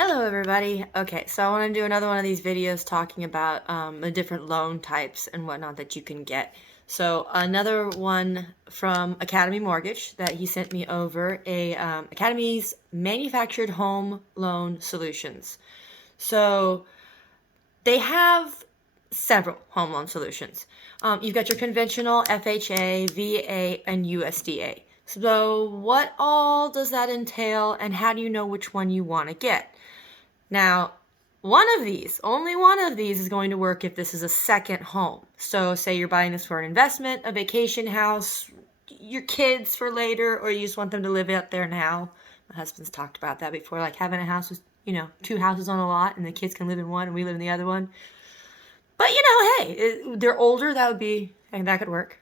Hello everybody. Okay, so I want to do another one of these videos talking about the different loan types and whatnot that you can get. So another one from Academy Mortgage that he sent me over, Academy's manufactured home loan solutions. So they have several home loan solutions. You've got your conventional FHA, VA, and USDA. So what all does that entail, and how do you know which one you want to get? Now, only one of these is going to work if this is a second home. So say you're buying this for an investment, a vacation house, your kids for later, or you just want them to live out there now. My husband's talked about that before, like having a house with, two houses on a lot and the kids can live in one and we live in the other one. But hey, they're older, and that could work.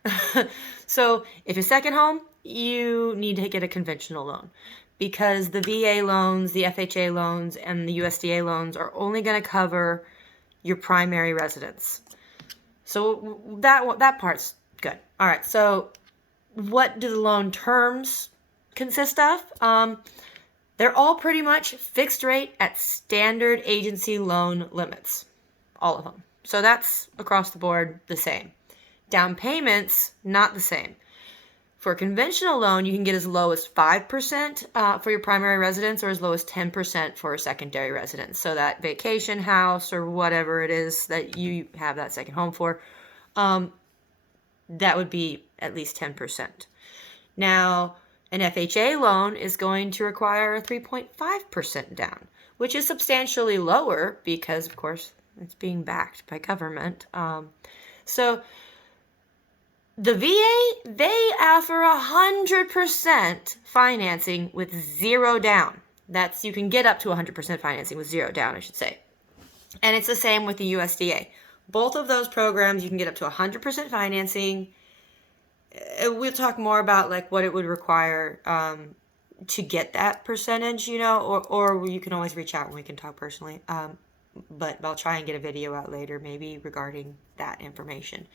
So if it's second home, you need to get a conventional loan because the VA loans, the FHA loans, and the USDA loans are only going to cover your primary residence. So that part's good. All right, so what do the loan terms consist of? They're all pretty much fixed rate at standard agency loan limits, all of them. So that's across the board the same. Down payments, not the same. For a conventional loan, you can get as low as 5% for your primary residence or as low as 10% for a secondary residence. So that vacation house or whatever it is that you have that second home for, that would be at least 10%. Now, an FHA loan is going to require a 3.5% down, which is substantially lower because, of course, it's being backed by government. So the VA, they offer 100% financing with zero down. You can get up to 100% financing with zero down, I should say. And it's the same with the USDA. Both of those programs, you can get up to 100% financing. We'll talk more about like what it would require to get that percentage, or you can always reach out and we can talk personally. But I'll try and get a video out later maybe regarding that information.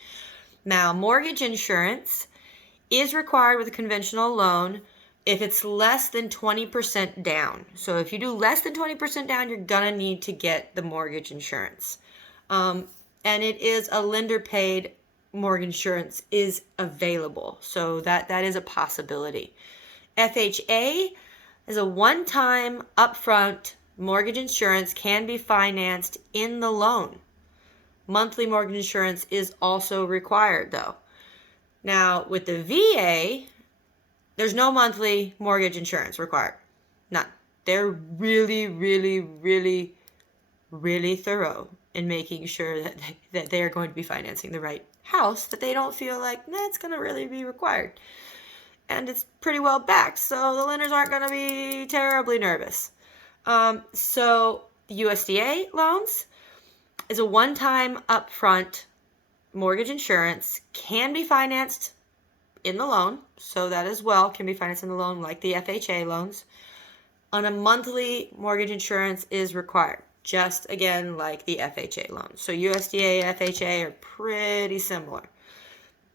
Now, mortgage insurance is required with a conventional loan if it's less than 20% down. So if you do less than 20% down, you're going to need to get the mortgage insurance. And it is a lender paid mortgage insurance is available. So that is a possibility. FHA is a one-time upfront mortgage insurance, can be financed in the loan. Monthly mortgage insurance is also required though. Now with the VA, there's no monthly mortgage insurance required. None. They're really, really, really, really thorough in making sure that they are going to be financing the right house, that they don't feel like that's going to really be required. And it's pretty well backed, so the lenders aren't going to be terribly nervous. So the USDA loans is a one-time upfront mortgage insurance, can be financed in the loan, so that as well can be financed in the loan like the FHA loans. On a monthly mortgage insurance is required, just again like the FHA loans. So USDA and FHA are pretty similar.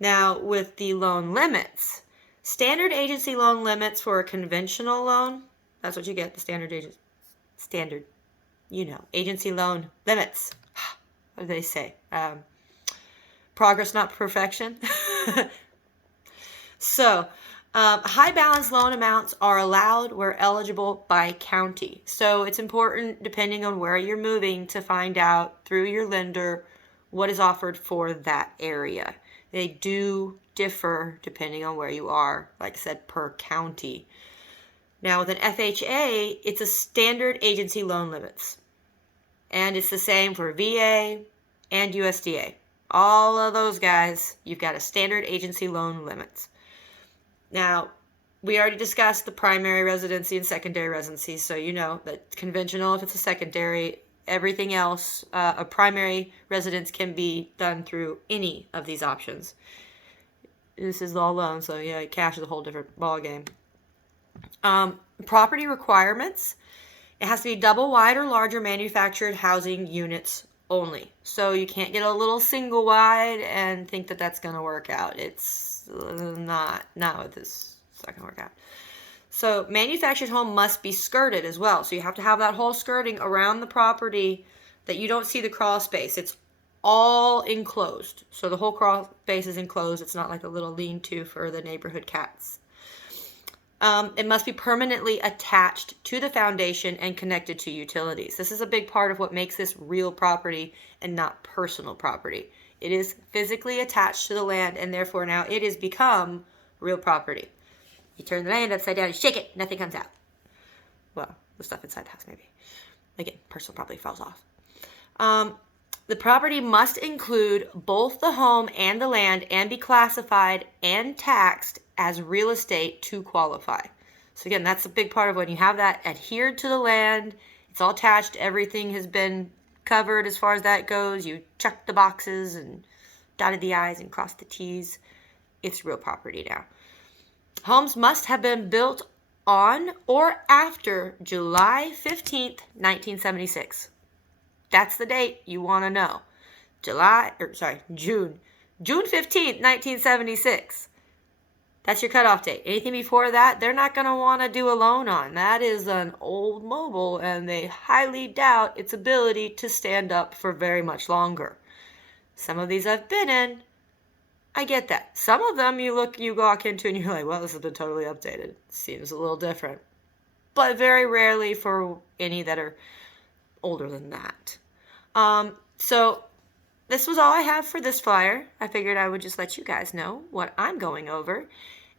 Now with the loan limits, standard agency loan limits for a conventional loan, that's what you get, the standard agency loan limits. What do they say? Progress, not perfection. So, high balance loan amounts are allowed where eligible by county. So it's important, depending on where you're moving, to find out through your lender what is offered for that area. They do differ depending on where you are, like I said, per county. Now with an FHA, it's a standard agency loan limits. And it's the same for VA and USDA. All of those guys, you've got a standard agency loan limits. Now, we already discussed the primary residency and secondary residency, so you know that conventional, if it's a secondary, everything else, a primary residence can be done through any of these options. This is all loan, so yeah, cash is a whole different ballgame. Property requirements. It has to be double wide or larger manufactured housing units only. So you can't get a little single wide and think that that's going to work out. It's not with this. It's not going to work out. So manufactured home must be skirted as well. So you have to have that whole skirting around the property that you don't see the crawl space. It's all enclosed. So the whole crawl space is enclosed. It's not like a little lean-to for the neighborhood cats. It must be permanently attached to the foundation and connected to utilities. This is a big part of what makes this real property and not personal property. It is physically attached to the land, and therefore now it has become real property. You turn the land upside down, you shake it, nothing comes out. Well, the stuff inside the house maybe. Again, personal property falls off. The property must include both the home and the land and be classified and taxed as real estate to qualify. So again, that's a big part of when you have that adhered to the land, it's all attached, everything has been covered as far as that goes, you checked the boxes and dotted the I's and crossed the T's, it's real property now. Homes must have been built on or after July 15th, 1976. That's the date you want to know. June 15th, 1976. That's your cutoff date. Anything before that, they're not going to want to do a loan on. That is an old mobile, and they highly doubt its ability to stand up for very much longer. Some of these I've been in, I get that. Some of them you walk into and you're like, well, this has been totally updated. Seems a little different. But very rarely for any that are older than that. So this was all I have for this flyer. I figured I would just let you guys know what I'm going over.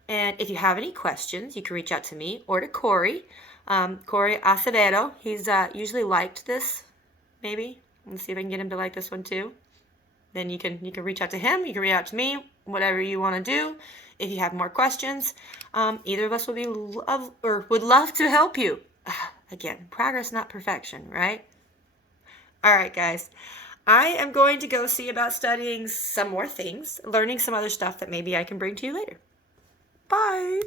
And if you have any questions, you can reach out to me or to Kory. Kory Acevedo. He's usually liked this, maybe. Let's see if I can get him to like this one too. Then you can reach out to him. You can reach out to me, whatever you want to do. If you have more questions, either of us would love to help you. Again, progress, not perfection, right? All right, guys. I am going to go see about studying some more things, learning some other stuff that maybe I can bring to you later. Bye.